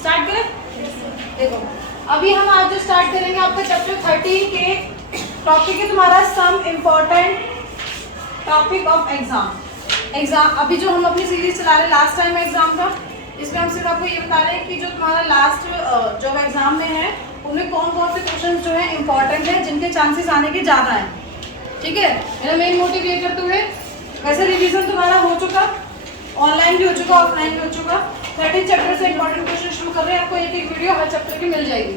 Start करें? देखो अभी हम आज जो स्टार्ट करेंगे आपका चैप्टर 13 के टॉपिक है तुम्हारा some important topic of exam. अभी जो हम अपनी सीरीज चला रहे हैं लास्ट टाइम एग्जाम का, इसमें हम सिर्फ आपको ये बता रहे हैं कि जो तुम्हारा लास्ट जब एग्जाम में है उनमें कौन कौन से क्वेश्चन जो है इंपॉर्टेंट है, जिनके चांसेस आने के ज़्यादा हैं। ठीक है, मेरा मेन मोटिव ये करते हुए वैसे रिवीजन तुम्हारा हो चुका, ऑनलाइन भी हो चुका, ऑफलाइन भी हो चुका। 13 चैप्टर से इंपॉर्टेंट क्वेश्चन शुरू कर रहे हैं, आपको एक एक वीडियो हर चैप्टर की मिल जाएगी।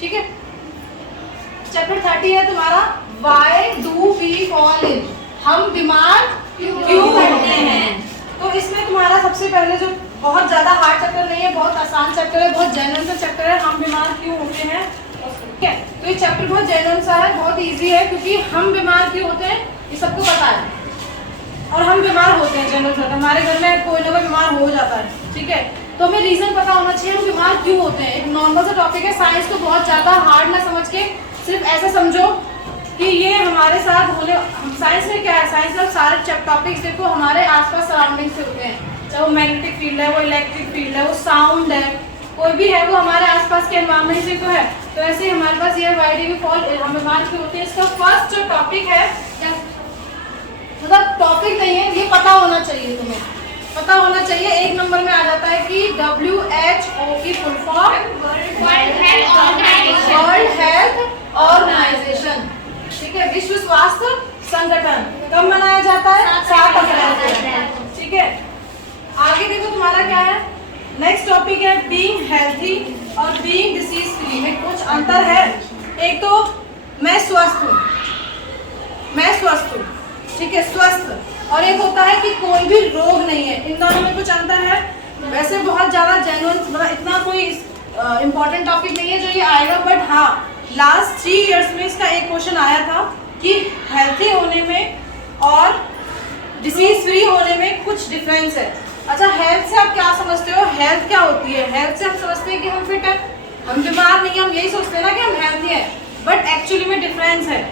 ठीक है, चैप्टर 30 है तुम्हारा why do we fall ill, हम बीमार क्यों पड़ते हैं। तो इसमें तुम्हारा सबसे पहले जो बहुत ज़्यादा हार्ड चैप्टर नहीं है, बहुत आसान चैप्टर है, बहुत जेन्युइन सा चैप्टर है, हम बीमार क्यों होते हैं। ठीक है, तो ये चैप्टर बहुत जेन्युइन सा है, बहुत इजी है, क्योंकि हम बीमार क्यों होते हैं ये सबको पता है और हम बीमार होते हैं जनरल से, हमारे घर में कोई ना कोई बीमार हो जाता है। ठीक है, तो हमें रीजन पता होना चाहिए हम बीमार क्यों होते हैं। एक नॉर्मल सा टॉपिक है, साइंस को बहुत ज़्यादा हार्ड ना समझ के सिर्फ ऐसा समझो कि ये हमारे साथ होने, साइंस में क्या है, साइंस में सारे टॉपिक्स देखो हमारे आसपास सराउंडिंग से होते हैं, चाहे वो मैग्नेटिक फील्ड है, वो इलेक्ट्रिक फील्ड है, वो साउंड है, कोई भी है, वो हमारे आसपास के एनवायरमेंट से तो है। तो ऐसे ही हमारे पास ये व्हाई डू वी फॉल, हम बीमार क्यों होते हैं, इसका फर्स्ट जो टॉपिक है, मतलब टॉपिक नहीं है, ये पता होना चाहिए, तुम्हें पता होना चाहिए। एक नंबर में आ जाता है कि WHO की full form World Health Organization. ठीक है, विश्व स्वास्थ्य संगठन कब मनाया जाता है? 7 अप्रैल। ठीक है, आगे देखो तुम्हारा क्या है, नेक्स्ट टॉपिक है बीइंग हेल्थी और बीइंग डिसीज फ्री में कुछ अंतर है। एक तो मैं स्वस्थ हूँ, मैं स्वस्थ हूँ, ठीक है, स्वस्थ, और एक होता है कि कोई भी रोग नहीं है, इन दोनों में कुछ अंतर है। वैसे बहुत ज़्यादा जेन्युइन, मतलब इतना कोई इम्पोर्टेंट टॉपिक नहीं है जो ये आएगा, बट हाँ लास्ट 3 इयर्स में इसका एक क्वेश्चन आया था कि हेल्थी होने में और डिसीज फ्री होने में कुछ डिफरेंस है। अच्छा, हेल्थ से आप क्या समझते हो, हेल्थ क्या होती है? हेल्थ से हम समझते हैं कि हम फिट हैं, हम बीमार नहीं हैं, हम यही सोचते हैं ना कि हम हेल्थी हैं, बट एक्चुअली में डिफरेंस है।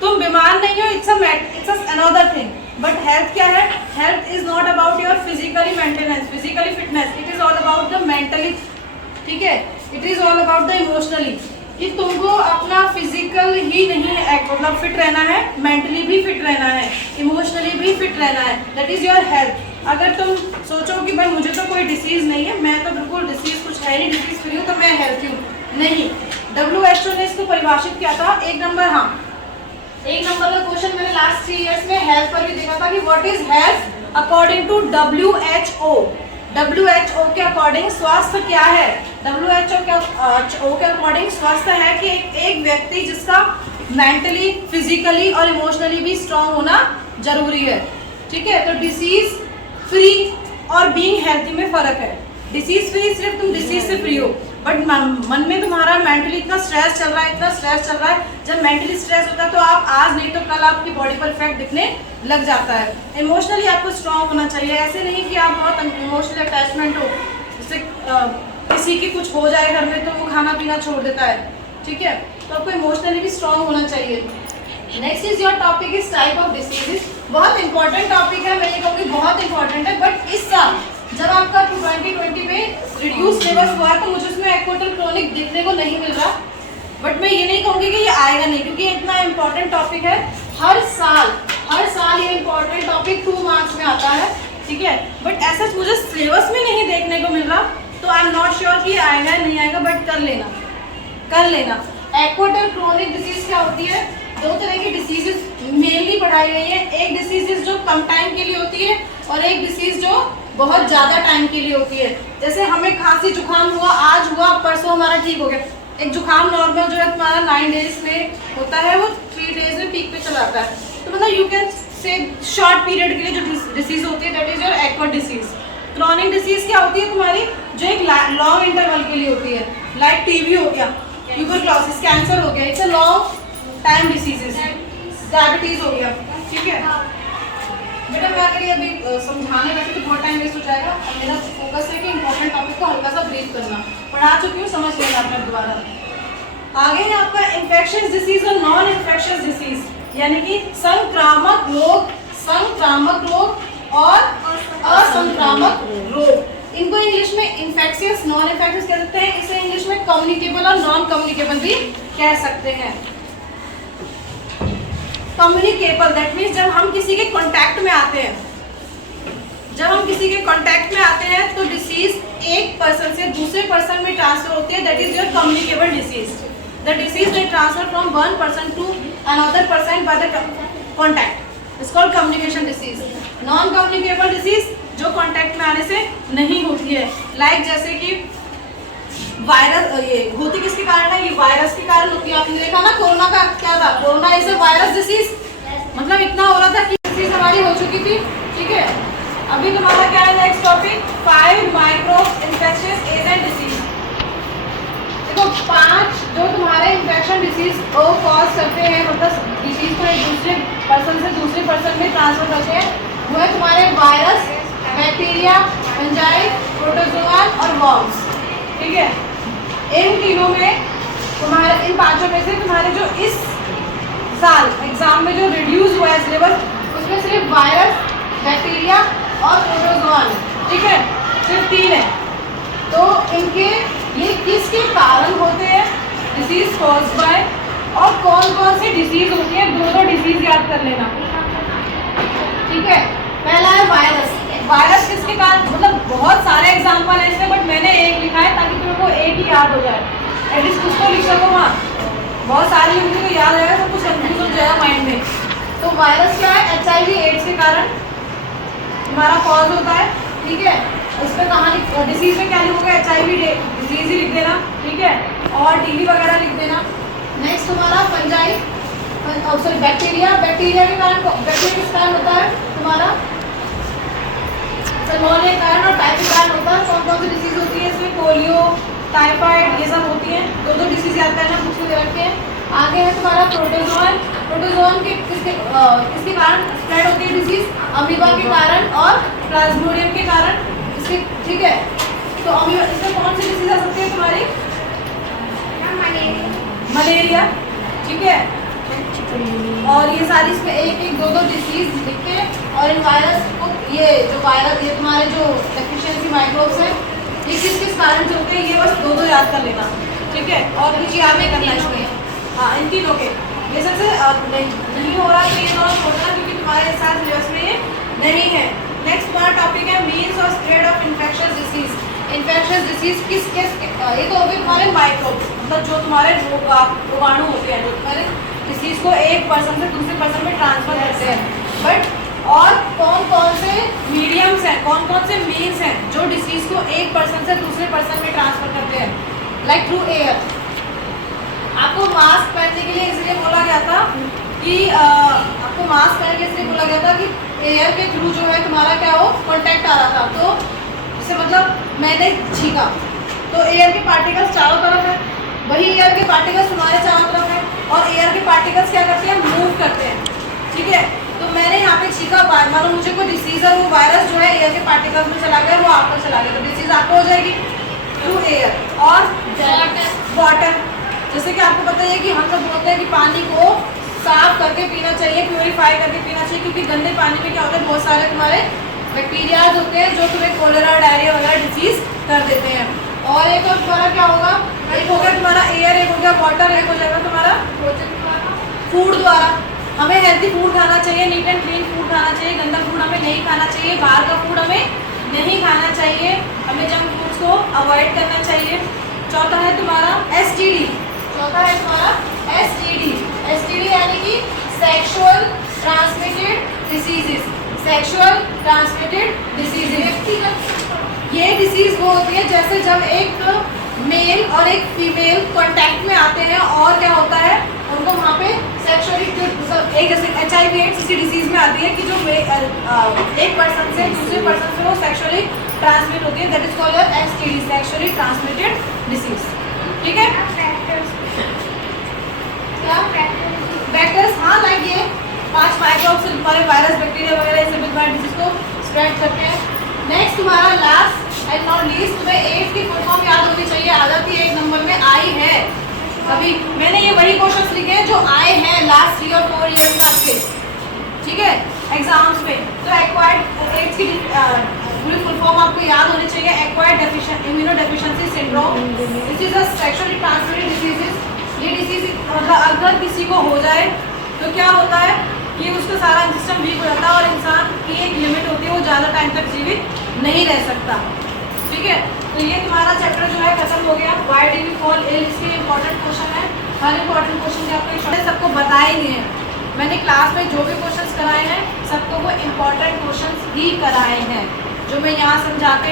तुम बीमार नहीं हो, it's another thing, but health क्या है? Health is not about your physically maintenance, physically fitness, it is all about the mentally. ठीक है, it is all about the emotionally, कि तुमको अपना फिजिकल ही नहीं मतलब फिट रहना है, मेंटली भी फिट रहना है, इमोशनली भी फिट रहना है, दैट इज योर हेल्थ। अगर तुम सोचो कि भाई मुझे तो कोई डिसीज नहीं है, मैं तो बिल्कुल डिसीज कुछ है नहीं, डिसीज फ्री हूँ, तो मैं हेल्थी हूँ, नहीं। WHO ने इसको परिभाषित किया था। एक नंबर, हाँ एक नंबर का क्वेश्चन मैंने लास्ट 3 इयर्स में हेल्थ पर भी देखा था कि what is health according to WHO। WHO के अकॉर्डिंग स्वास्थ्य क्या है? WHO के अकॉर्डिंग स्वास्थ्य है कि एक व्यक्ति जिसका मेंटली, फिजिकली और इमोशनली भी स्ट्रांग होना जरूरी है। ठीक है, तो डिसीज फ्री और बीइंग हेल्थी में फर्क है। डिसीज फ्री सिर्फ तुम डिसीज से फ्री हो, बट मन में तुम्हारा मेंटली इतना स्ट्रेस चल रहा है, इतना स्ट्रेस चल रहा है। जब मेंटली स्ट्रेस होता है तो आप आज नहीं तो कल आपकी बॉडी पर इफेक्ट दिखने लग जाता है। इमोशनली आपको स्ट्रांग होना चाहिए, ऐसे नहीं कि आप बहुत इमोशनली अटैचमेंट हो, जैसे किसी की कुछ हो जाए घर में तो वो खाना पीना छोड़ देता है। ठीक है, तो आपको इमोशनली भी स्ट्रांग होना चाहिए। Next is your topic is type of diseases. बहुत इंपॉर्टेंट टॉपिक है, मैं ये कहूँगी बहुत इंपॉर्टेंट है, बट इस साल जब आपका 2020 में रिड्यूस सिलेबस हुआ है तो मुझे उसमें एक्वाटल क्रोनिक देखने को नहीं मिल रहा, बट मैं ये नहीं कहूँगी कि ये आएगा नहीं, क्योंकि इतना इंपॉर्टेंट टॉपिक है। हर साल ये इंपॉर्टेंट टॉपिक 2 मार्क्स में आता है। ठीक है, बट ऐसा मुझे सिलेबस में नहीं देखने को मिल रहा, तो आई एम नॉट श्योर कि आएगा नहीं आएगा, बट कर लेना। एक्वाटल क्रोनिक डिसीज क्या होती है? 2 तरह की डिसीजेस मेनली पढ़ाई गई है। एक डिसीजेस जो कम टाइम के लिए होती है और एक डिसीज जो बहुत ज़्यादा टाइम के लिए होती है। जैसे हमें खांसी जुकाम हुआ, आज हुआ, परसों हमारा ठीक हो गया। एक जुकाम नॉर्मल जो है तुम्हारा 9 डेज में होता है, वो 3 डेज में पीक पे चला आता है। तो मतलब you can say short period के लिए जो डिसीज होती है that is your acute disease. Chronic disease क्या होती है तुम्हारी? जो एक लॉन्ग इंटरवल के लिए होती है, लाइक टीबी हो गया, ट्यूबरक्लोसिस, कैंसर हो गया, it's a long time diseases, diabetes हो गया। ठीक है बेटा, मैं अगर ये अभी समझाने बैठी तो बहुत टाइम वेस्ट हो जाएगा, और मेरा फोकस है कि इंपॉर्टेंट टॉपिक को हल्का सा ब्रीफ करना। पढ़ा चुकी हूँ, समझ लेना आपने दोबारा। आगे है आपका इन्फेक्शियस डिसीज और नॉन इन्फेक्शियस डिसीज, यानी कि संक्रामक रोग और असंक्रामक रोग। इनको इंग्लिश में इन्फेक्शियस, नॉन इन्फेक्शियस कह सकते हैं, इसे इंग्लिश में कम्युनिकेबल और नॉन कम्युनिकेबल भी कह सकते हैं। कम्युनिकेबल दैट मीन्स जब हम किसी के कांटेक्ट में आते हैं, जब हम किसी के कांटेक्ट में आते हैं तो डिसीज एक पर्सन से दूसरे पर्सन में ट्रांसफर होती है, that is your communicable disease. The disease will transfer from one person to another person by the contact, it's called communication disease. Non communicable disease जो कांटेक्ट में आने से नहीं होती है, लाइक जैसे कि वायरस, ये होती किसके कारण है, ये वायरस के कारण होती है। आपने देखा ना कोरोना का क्या था, corona is a virus disease, मतलब इतना हो रहा था कि डिसीज हमारी हो चुकी थी। ठीक है, अभी तुम्हारा क्या है next topic, 5 micro infectious agent disease. देखो 5 जो तुम्हारे इन्फेक्शन डिसीज को कॉज करते हैं, मतलब डिसीज को एक दूसरे पर्सन से दूसरे पर्सन में ट्रांसफर करते हैं, वो है तुम्हारे वायरस, बैक्टीरिया, फंजाई, प्रोटोजोआ और वर्म्स। ठीक है, इन तीनों में तुम्हारे, इन 5 में से तुम्हारे जो इस साल एग्जाम में जो रिड्यूस हुआ है सिलेबस, उसमें सिर्फ वायरस, बैक्टीरिया और प्रोटोजोआ। ठीक है, सिर्फ 3 है। तो इनके ये किसके कारण होते हैं, डिसीज कॉज बाय, और कौन कौन सी डिसीज होती है, दो डिसीज याद कर लेना। ठीक है, पहला है वायरस। वायरस किसके कारण, मतलब बहुत सारे एग्जाम्पल है इसमें, बट मैंने एक लिखा है ताकि तुमको एक ही याद हो जाए, एटलीस्ट कुछ तो लिख सको वहाँ। बहुत सारे लिखने को याद आएगा, सब कुछ कंफ्यूज हो जाएगा माइंड में। तो वायरस क्या है, HIV एड्स के कारण हमारा कॉज होता है। ठीक है, उसमें कहाँ डिसीज में क्या लिखोगे, HIV डिसीज ही लिख देना। ठीक है, और TB वगैरह लिख देना। नेक्स्ट तुम्हारा फंजाई, सॉरी बैक्टीरिया, बैक्टीरिया के कारण, बैक्टीरिया किस कारण होता है तुम्हारा, सल्मोनेला के कारण और टाइफाइड के कारण होता है। कौन कौन सी डिसीज होती है इसमें, पोलियो, टाइफाइड, ये सब होती हैं। दो डिसीज याद करना, बुक्स में रखते हैं। आगे है तुम्हारा प्रोटोजोआ। प्रोटोजोआ के किसके कारण स्प्रेड होती है डिसीज, अमीबा के कारण और प्लाज्मोडियम के कारण इसके। ठीक है, तो अमीबा, इसमें कौन सी डिसीज आ सकती है तुम्हारी, मलेरिया। ठीक है, और ये सारी इसमें एक एक दो डिसीज लिख के, और इन वायरस को, ये जो वायरस, ये तुम्हारे जो डेफिशिएंसी माइक्रोब्स हैं, ये किस कारण से होते हैं, ये बस दो याद कर लेना। ठीक है, और कुछ याद नहीं करना इसमें। हाँ, इन तीनों के ये सबसे नहीं हो रहा तो ये दोनों छोड़ना, क्योंकि तुम्हारे साथ सिलेबस में ये नहीं है। नेक्स्ट तुम्हारा टॉपिक है मीन्स और spread of infectious disease. Infectious disease किस ये तो हो गए तुम्हारे माइक्रोब्स, मतलब जो तुम्हारे रोगाणु होते हैं, जो तुम्हारे डिसीज को एक पर्सन से दूसरे पर्सन में ट्रांसफर करते हैं। बट और कौन कौन से मीडियम्स हैं, कौन कौन से मीन्स हैं जो डिसीज को एक पर्सन से दूसरे पर्सन में ट्रांसफर करते हैं, लाइक थ्रू एयर। आपको मास्क पहनने के लिए इसलिए बोला गया था कि आपको मास्क पहनने के लिए इसलिए बोला गया था कि एयर के थ्रू जो है तुम्हारा क्या हो, कॉन्टैक्ट आ रहा था। तो इससे मतलब मैंने छींका तो एयर के पार्टिकल्स चारों तरफ है, वही एयर के पार्टिकल्स तुम्हारे चारों तरफ है, और एयर के पार्टिकल्स क्या करते हैं, मूव करते हैं। ठीक है, तो मैंने यहाँ पे छींका, मानो मुझे कोई डिसीज है, वो वायरस जो है एयर के पार्टिकल्स में चला गया, वो आप पर चला गया, तो डिसीज आपको हो जाएगी थ्रू एयर। और वाटर, जैसे कि आपको पता है कि हम लोग बोलते हैं कि पानी को साफ करके पीना चाहिए, प्योरीफाई करके पीना चाहिए, क्योंकि गंदे पानी में क्या होता है, बहुत सारे तुम्हारे बैक्टीरियाज होते हैं जो तुम्हें कोलेरा, डायरिया वगैरह डिसीज कर देते हैं। और एक और तुम्हारा क्या होगा, एक हो गया तुम्हारा एयर, एक हो गया वाटर, एक हो जाएगा तुम्हारा फूड द्वारा। हमें हेल्दी फूड खाना चाहिए, नीट एंड क्लीन फूड खाना चाहिए, गंदा फूड हमें नहीं खाना चाहिए, बाहर का फूड हमें नहीं खाना चाहिए, हमें जंक फूड्स को अवॉइड करना चाहिए। चौथा है तुम्हारा STD, चौथा है तुम्हारा STD। STD यानी कि sexual transmitted diseases, sexual transmitted diseases. ये डिसीज वो होती है जैसे जब एक मेल और एक फीमेल कांटेक्ट में आते हैं, और क्या होता है उनको वहाँ पे सेक्सुअली, एक जैसे HIV एड्स इसी डिसीज में आती है कि जो एक पर्सन से दूसरे पर्सन से वो सेक्सुअली ट्रांसमिट होती है, that is called STD, sexually transmitted disease. ठीक है, क्या वेक्टर्स, हाँ, लाइक ये 5 माइक्रोब्स से तुम्हारे वायरस, बैक्टीरिया वगैरह ये सब तुम्हारे डिसीज को स्प्रेड करते हैं। नेक्स्ट तुम्हारा लास्ट एंड नॉट लीस्ट, तुम्हें एड्स की फुल फॉर्म याद होनी चाहिए, आदत ही 1 नंबर में आई है। अभी मैंने ये वही क्वेश्चंस लिखे हैं जो आए हैं लास्ट 3 और 4 ईयर्स में आपके, ठीक है, एग्जाम्स में। तो एक्वायर्ड एड्स की पूरी फुल फॉर्म आपको याद होनी चाहिए। Acquired immunodeficiency syndrome, this is a sexually transmitted diseases. ये डिसीज अगर किसी को हो जाए तो क्या होता है कि उसका सारा सिस्टम वीक हो जाता है और इंसान की एक लिमिट होती है, वो ज़्यादा टाइम तक जीवित नहीं रह सकता। ठीक है, तो ये तुम्हारा चैप्टर जो है खत्म हो गया। Why do we fall ill, इसके इंपॉर्टेंट क्वेश्चन है। हर इंपॉर्टेंट क्वेश्चन के आपको सबको बताए नहीं है मैंने क्लास में, जो भी क्वेश्चंस कराए हैं सबको वो इम्पोर्टेंट क्वेश्चंस ही कराए हैं जो मैं यहाँ समझा के